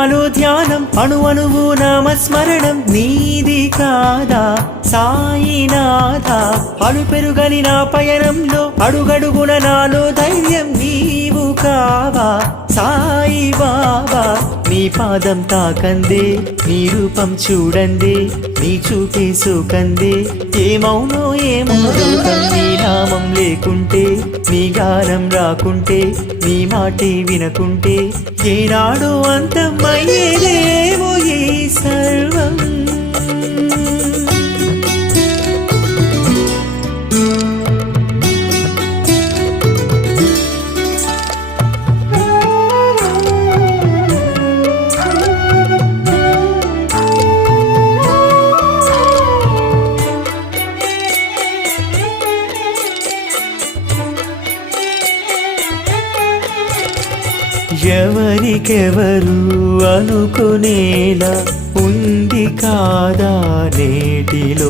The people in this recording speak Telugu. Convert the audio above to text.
నాలో ధ్యానం అణువణువు నామస్మరణం నీది కాదా సాయినాథ అలు పెరుగని నా పయనంలో అడుగడుగున నాలో ధైర్యం నీవు కావా సాయి బాబా నీ పాదం తాకందే నీ రూపం చూడందే నీ చూపే సోకందే ఏమౌనో ఏమో లోకం నీ నామం లేకుంటే నీ గానం రాకుంటే నీ మాటే వినకుంటే ఏనాడో అంతమయ్యేదేమో ఈ సర్వం ఎవరికెవరు అనుకునేలా ఉంది కాదా నేటిలో